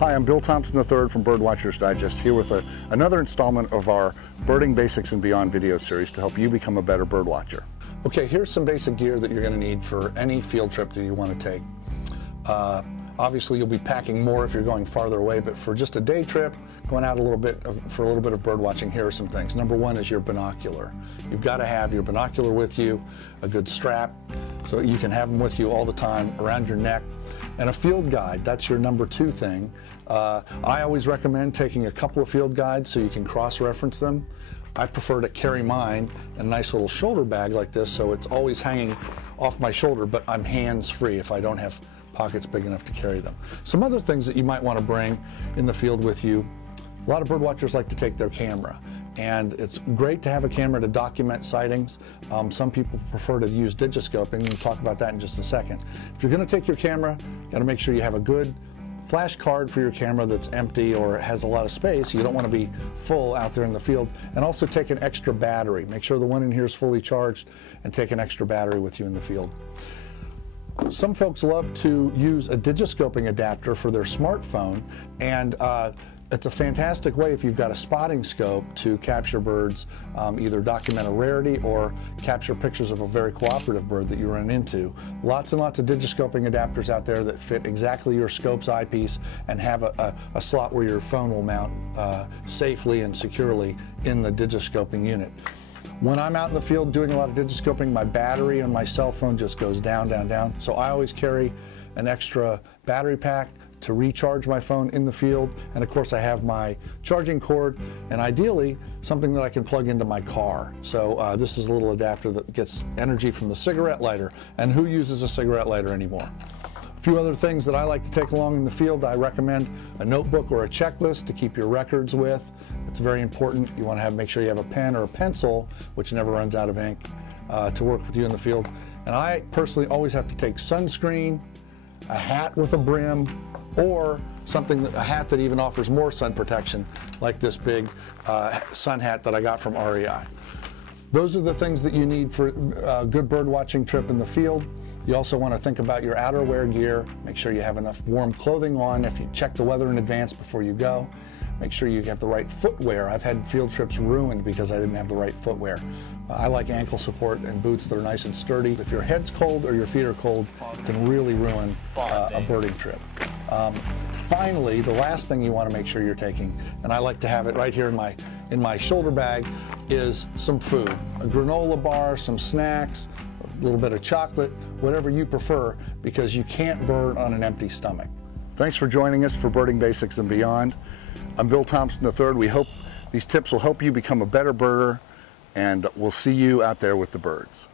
Hi, I'm Bill Thompson III from Birdwatchers Digest, here with another installment of our Birding Basics and Beyond video series to help you become a better birdwatcher. Okay, here's some basic gear that you're going to need for any field trip that you want to take. Obviously, you'll be packing more if you're going farther away, but for just a day trip, going out for a little bit of bird watching, here are some things. Number one is your binocular. You've got to have your binocular with you, a good strap, so you can have them with you all the time around your neck. And a field guide, that's your number two thing. I always recommend taking a couple of field guides so you can cross-reference them. I prefer to carry mine in a nice little shoulder bag like this, so it's always hanging off my shoulder, but I'm hands-free if I don't have pockets big enough to carry them. Some other things that you might want to bring in the field with you. A lot of birdwatchers like to take their camera, and it's great to have a camera to document sightings. Some people prefer to use digiscoping, and we'll talk about that in just a second. If you're going to take your camera, you got to make sure you have a good flash card for your camera that's empty or has a lot of space. You don't want to be full out there in the field. And also take an extra battery. Make sure the one in here is fully charged, and take an extra battery with you in the field. Some folks love to use a digiscoping adapter for their smartphone, and it's a fantastic way if you've got a spotting scope to capture birds, either document a rarity or capture pictures of a very cooperative bird that you run into. Lots and lots of digiscoping adapters out there that fit exactly your scope's eyepiece and have a slot where your phone will mount safely and securely in the digiscoping unit. When I'm out in the field doing a lot of digiscoping, my battery on my cell phone just goes down, down, down. So I always carry an extra battery pack to recharge my phone in the field. And of course I have my charging cord, and ideally something that I can plug into my car. So this is a little adapter that gets energy from the cigarette lighter. And who uses a cigarette lighter anymore? A few other things that I like to take along in the field. I recommend a notebook or a checklist to keep your records with. It's very important. You want to make sure you have a pen or a pencil, which never runs out of ink, to work with you in the field. And I personally always have to take sunscreen, a hat with a brim, or a hat that even offers more sun protection, like this big sun hat that I got from REI. Those are the things that you need for a good bird watching trip in the field. You also want to think about your outerwear gear. Make sure you have enough warm clothing on. If you check the weather in advance before you go, make sure you have the right footwear. I've had field trips ruined because I didn't have the right footwear. I like ankle support and boots that are nice and sturdy. If your head's cold or your feet are cold, it can really ruin a birding trip. Finally, the last thing you want to make sure you're taking, and I like to have it right here in my shoulder bag, is some food. A granola bar, some snacks, a little bit of chocolate, whatever you prefer, because you can't bird on an empty stomach. Thanks for joining us for Birding Basics and Beyond. I'm Bill Thompson III. We hope these tips will help you become a better birder, and we'll see you out there with the birds.